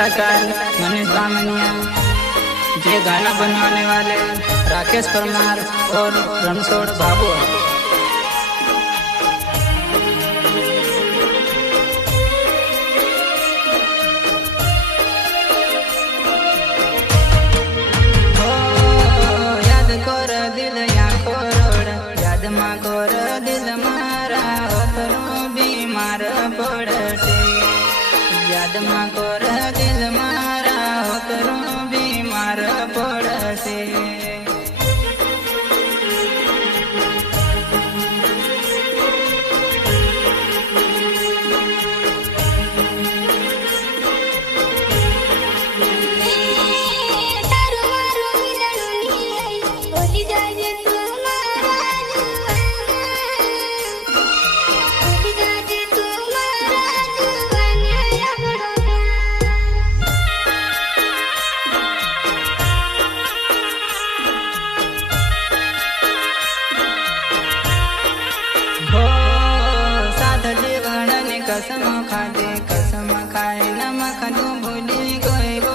कलाकार मनीष बामनिया, ये गाना बनवाने वाले राकेश परमार और रणछोड़ बाबू। याद कर दिल या कोरोड़, याद मा कर दिल मारा होतरो बीमार पड़ते, याद मा कर दिल मारा होतरो बीमार पड़ते। कसम खाते कसम खाए नमक तू भूली गई गो,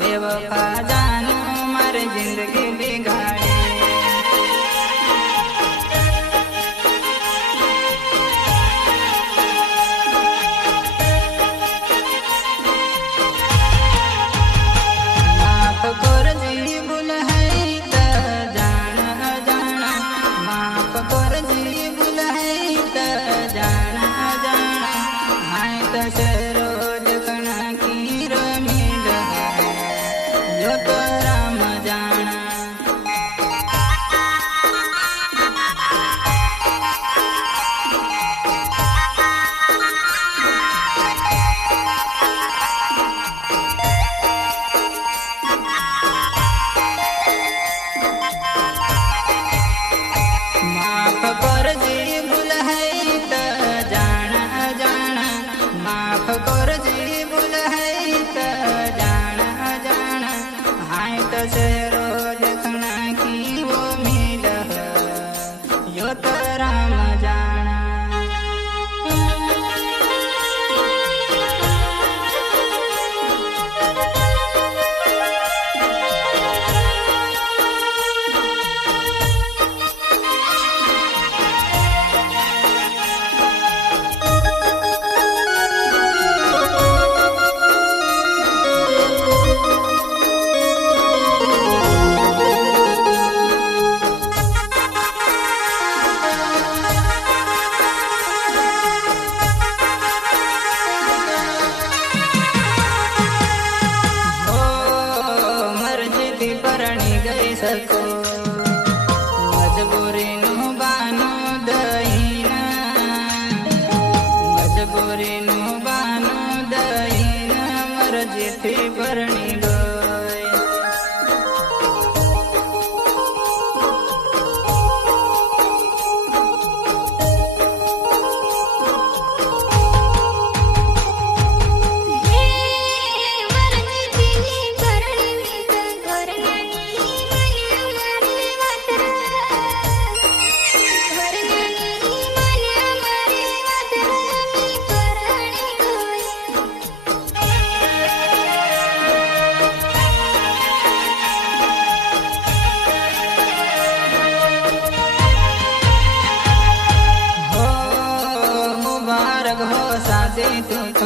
बेवफा जानू मारे जिंदगी बिगाड़े। माफ कर जी भूल है त जाना जाना, माफ कर जी भूल है त जाना रोज कना की रमील जो तो राम जाना। माफ कर जी भूल है त जाना जाना, माफ कर जी भूल है त जाना जाना। हाय त से रोज खाना की वो मिल यो तो राम जाना। सको मजबूरी नु बानो दहीना, मजबूरी नु बानो दहीना, मर्जी थी भरणी गई। हो शादी तुझ